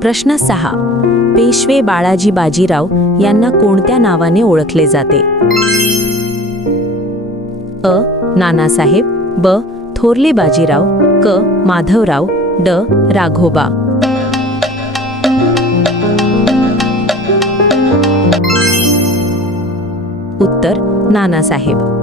प्रश्न 6. पेशवे बाळाजी बाजीराव यांना कोणत्या नावाने ओळखले जाते? अ. नानासाहेब, ब. थोरले बाजीराव, क. माधवराव, ड. राघोबा. उत्तर नानासाहेब.